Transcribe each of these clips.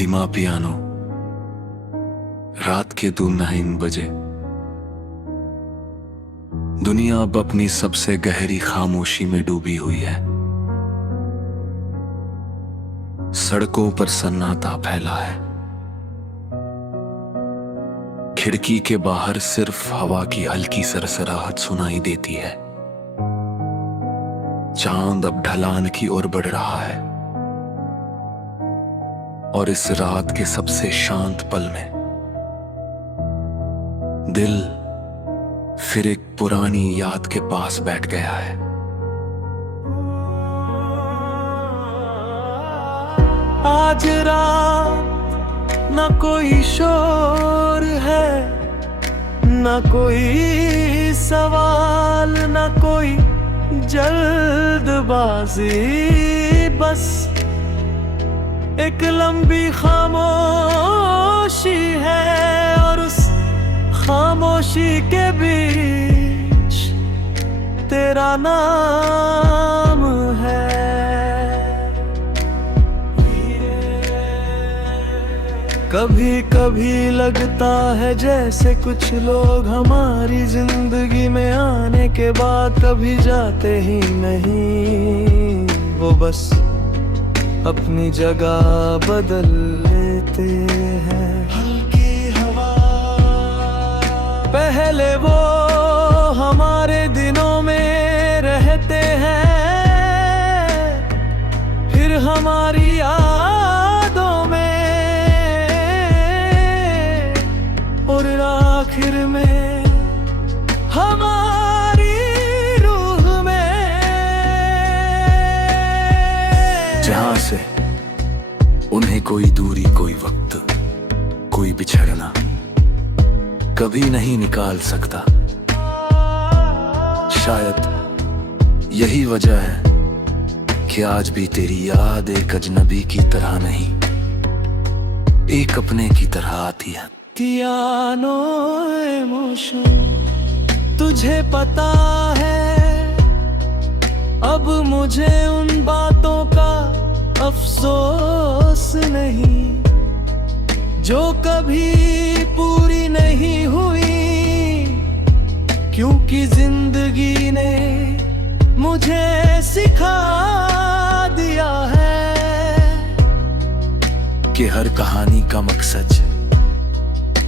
धीमा पियानो, रात के 2:09 बजे। दुनिया अब अपनी सबसे गहरी खामोशी में डूबी हुई है। सड़कों पर सन्नाटा फैला है। खिड़की के बाहर सिर्फ हवा की हल्की सरसराहट सुनाई देती है। चांद अब ढलान की ओर बढ़ रहा है और इस रात के सबसे शांत पल में दिल फिर एक पुरानी याद के पास बैठ गया है। आज रात न कोई शोर है, न कोई सवाल, न कोई जल्दबाजी, बस एक लंबी खामोशी है और उस खामोशी के बीच तेरा नाम है। कभी कभी लगता है जैसे कुछ लोग हमारी जिंदगी में आने के बाद कभी जाते ही नहीं, वो बस अपनी जगह बदल लेते हैं। हल्की हवा पहले वो हमारे दिनों में रहते हैं, फिर हमारी यादों में और आखिर में हमारी रूह में। जहां से उन्हें कोई दूरी, कोई वक्त, कोई बिछड़ना कभी नहीं निकाल सकता। शायद यही वजह है कि आज भी तेरी याद एक अजनबी की तरह नहीं, एक अपने की तरह आती है। पियानो इमोशन, तुझे पता है अब मुझे उन बातों का अफसोस नहीं जो कभी पूरी नहीं हुई, क्योंकि जिंदगी ने मुझे सिखा दिया है कि हर कहानी का मकसद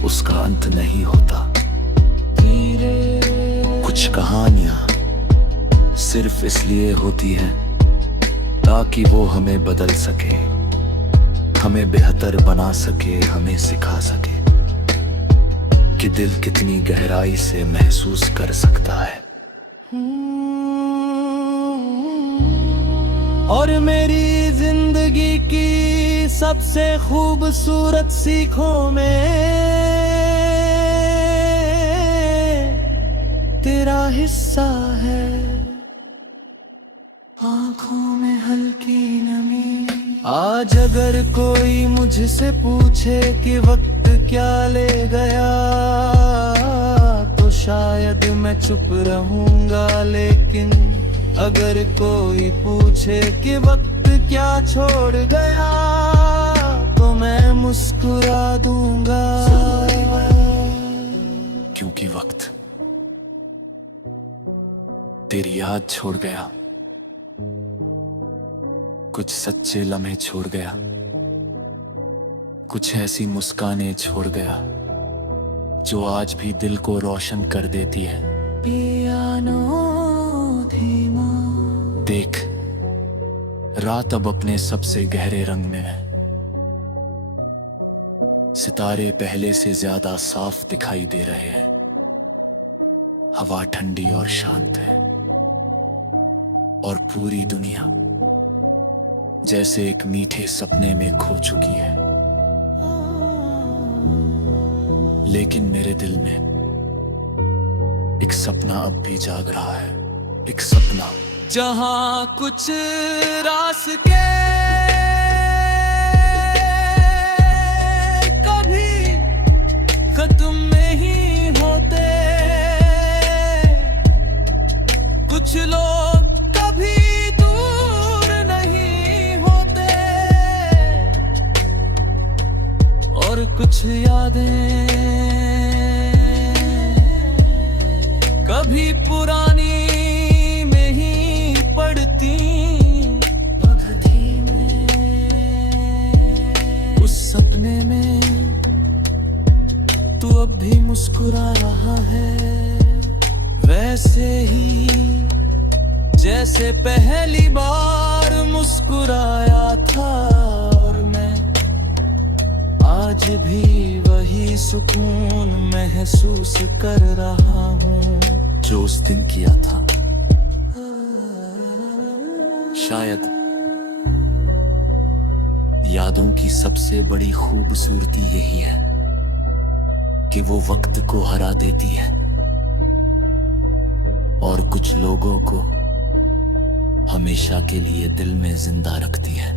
उसका अंत नहीं होता। कुछ कहानियां सिर्फ इसलिए होती हैं ताकि वो हमें बदल सके, हमें बेहतर बना सके, हमें सिखा सके कि दिल कितनी गहराई से महसूस कर सकता है। और मेरी जिंदगी की सबसे खूबसूरत सीखों में तेरा हिस्सा है। आंखों में हल्की नमी। आज अगर कोई मुझसे पूछे कि वक्त क्या ले गया, तो शायद मैं चुप रहूंगा, लेकिन अगर कोई पूछे कि वक्त क्या छोड़ गया, तो मैं मुस्कुरा दूंगा। क्योंकि वक्त तेरी याद छोड़ गया, कुछ सच्चे लम्हे छोड़ गया, कुछ ऐसी मुस्कानें छोड़ गया जो आज भी दिल को रोशन कर देती है। पियानो धीमा। देख, रात अब अपने सबसे गहरे रंग में है। सितारे पहले से ज्यादा साफ दिखाई दे रहे हैं। हवा ठंडी और शांत है और पूरी दुनिया जैसे एक मीठे सपने में खो चुकी है। लेकिन मेरे दिल में एक सपना अब भी जाग रहा है, एक सपना जहां कुछ रास के कभी खत्म नहीं होते, कुछ लोग कभी दूर नहीं होते, मुस्कुरा रहा है वैसे ही जैसे पहली बार मुस्कुराया था। और मैं आज भी वही सुकून महसूस कर रहा हूँ जो उस दिन किया था। शायद यादों की सबसे बड़ी खूबसूरती यही है कि वो वक्त को हरा देती है और कुछ लोगों को हमेशा के लिए दिल में जिंदा रखती है।